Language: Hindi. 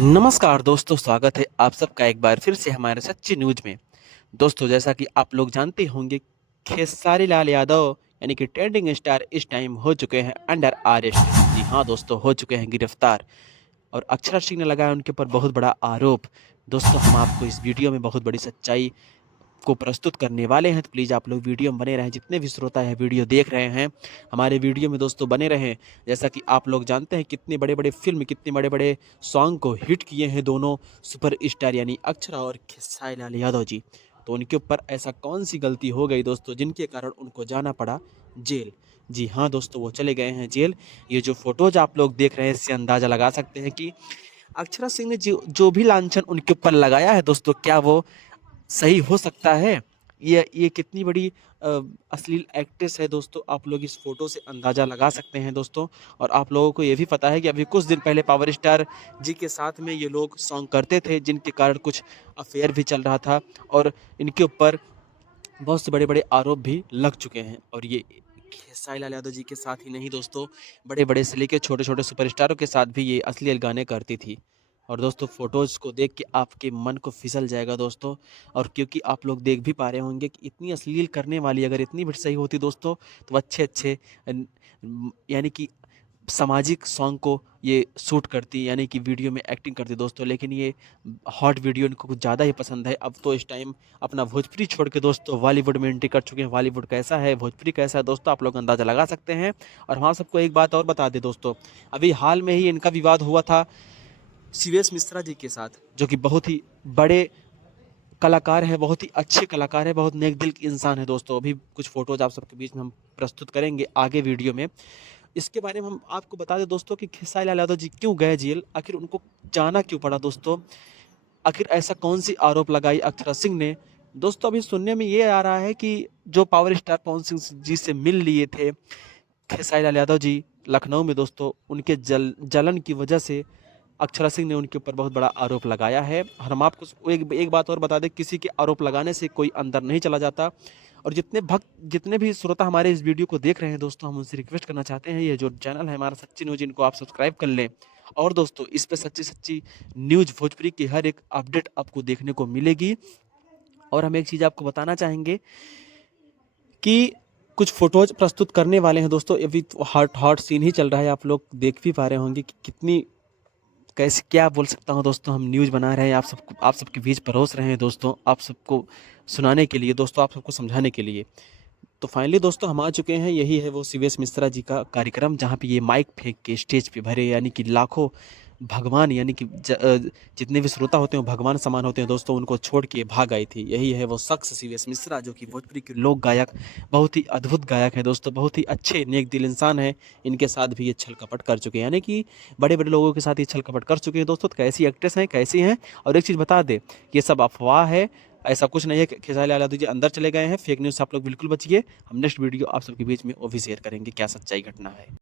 नमस्कार दोस्तों, स्वागत है आप सबका एक बार फिर से हमारे सच्ची न्यूज़ में। दोस्तों, जैसा कि आप लोग जानते होंगे, खेसारी लाल यादव यानी कि ट्रेंडिंग स्टार इस टाइम हो चुके हैं अंडर अरेस्ट। जी हाँ दोस्तों, हो चुके हैं गिरफ्तार और अक्षरा सिंह ने लगाया उनके ऊपर बहुत बड़ा आरोप। दोस्तों, हम आपको इस वीडियो में बहुत बड़ी सच्चाई को प्रस्तुत करने वाले हैं, तो प्लीज़ आप लोग वीडियो में बने रहें। जितने भी श्रोता यह वीडियो देख रहे हैं, हमारे वीडियो में दोस्तों बने रहें। जैसा कि आप लोग जानते हैं कितने बड़े-बड़े फ़िल्म, कितने बड़े-बड़े सॉन्ग को हिट किए हैं दोनों सुपर स्टार यानी अक्षरा और खेसारी लाल यादव जी। तो उनके ऊपर ऐसा कौन-सी गलती हो गई दोस्तों जिनके कारण उनको जाना पड़ा जेल? जी हाँ दोस्तों, वो चले गए हैं जेल। ये जो फ़ोटोज़ आप लोग देख रहे हैं, इससे अंदाज़ा लगा सकते हैं कि अक्षरा सिंह ने जो जो भी लांछन उनके ऊपर लगाया है दोस्तों, क्या वो सही हो सकता है? ये कितनी बड़ी अ, अश्लील एक्ट्रेस है दोस्तों, आप लोग इस फ़ोटो से अंदाज़ा लगा सकते हैं दोस्तों। और आप लोगों को ये भी पता है कि अभी कुछ दिन पहले पावर स्टार जी के साथ में ये लोग सॉन्ग करते थे, जिनके कारण कुछ अफ़ेयर भी चल रहा था और इनके ऊपर बहुत से बड़े-बड़े आरोप भी लग चुके हैं। और ये खेसारी लाल यादव जी के साथ ही नहीं दोस्तों, बड़े-बड़े से लेके छोटे-छोटे सुपरस्टारों के साथ भी ये अश्लील गाने करती थी। और दोस्तों, फ़ोटोज़ को देख के आपके मन को फिसल जाएगा दोस्तों। और क्योंकि आप लोग देख भी पा रहे होंगे कि इतनी अश्लील करने वाली अगर इतनी भी सही होती दोस्तों, तो अच्छे-अच्छे यानी कि सामाजिक सॉन्ग को ये शूट करती, यानी कि वीडियो में एक्टिंग करती दोस्तों। लेकिन ये हॉट वीडियो इनको कुछ ज़्यादा ही पसंद है। अब तो इस टाइम अपना भोजपुरी छोड़ के दोस्तों बॉलीवुड में एंट्री कर चुके हैं। बॉलीवुड कैसा है, भोजपुरी कैसा है दोस्तों, आप लोग अंदाज़ा लगा सकते हैं। और हम आप सबको एक बात और बता दें दोस्तों, अभी हाल में ही इनका विवाद हुआ था सीवेश मिश्रा जी के साथ, जो कि बहुत ही बड़े कलाकार हैं, बहुत ही अच्छे कलाकार हैं, बहुत नेक दिल के इंसान हैं दोस्तों। अभी कुछ फ़ोटोज़ आप सबके बीच में हम प्रस्तुत करेंगे आगे वीडियो में। इसके बारे में हम आपको बता दें दोस्तों कि खेसारी लाल यादव जी क्यों गए जेल? आखिर उनको जाना क्यों पड़ा दोस्तों? आखिर ऐसा कौन-सी आरोप लगाई अक्षरा सिंह ने? दोस्तों, अभी सुनने में ये आ रहा है कि जो पावर स्टार पवन सिंह जी से मिल लिए थे खेसारी लाल यादव जी लखनऊ में दोस्तों, उनके जलन की वजह से अक्षरा सिंह ने उनके ऊपर बहुत बड़ा आरोप लगाया है। और हम आपको एक एक बात और बता दें, किसी के आरोप लगाने से कोई अंदर नहीं चला जाता। और जितने भी श्रोता हमारे इस वीडियो को देख रहे हैं दोस्तों, हम उनसे रिक्वेस्ट करना चाहते हैं, ये जो चैनल है हमारा सच्ची न्यूज़, इनको आप सब्सक्राइब कर लें। और दोस्तों, इस पे सच्ची-सच्ची न्यूज़ भोजपुरी की हर एक अपडेट आपको देखने को मिलेगी। और हम एक चीज़ आपको बताना चाहेंगे कि कुछ फ़ोटोज़ प्रस्तुत करने वाले हैं दोस्तों। अभी तो हॉट हॉट सीन ही चल रहा है, आप लोग देख भी पा रहे होंगे कि कितनी कैसे क्या बोल सकता हूँ दोस्तों, हम न्यूज़ बना रहे हैं, आप सबके बीच परोस रहे हैं दोस्तों, आप सबको सुनाने के लिए दोस्तों, आप सबको समझाने के लिए। तो फाइनली दोस्तों, हम आ चुके हैं, यही है वो सीवेश मिश्रा जी का कार्यक्रम, जहाँ पे ये माइक फेंक के स्टेज पे भरे, यानी कि लाखों भगवान, यानी कि जितने भी श्रोता होते हैं वो भगवान समान होते हैं दोस्तों, उनको छोड़ के भाग आई थी। यही है वो शख्स सीवेश मिश्रा, जो कि भोजपुरी के लोक गायक, बहुत ही अद्भुत गायक है दोस्तों, बहुत ही अच्छे नेक दिल इंसान हैं। इनके साथ भी ये छल कपट कर चुके हैं, यानी कि बड़े बड़े लोगों के साथ ये छल कपट कर चुके हैं दोस्तों। तो कैसी एक्ट्रेस हैं, कैसी हैं? और एक चीज़ बता दें, ये सब अफवाह है, ऐसा कुछ नहीं है कि खेसारी लाल यादव जी अंदर चले गए हैं। फेक न्यूज़ से आप लोग बिल्कुल बचिए। हम नेक्स्ट वीडियो आप सबके बीच में वो भी शेयर करेंगे, क्या सच्चाई घटना है।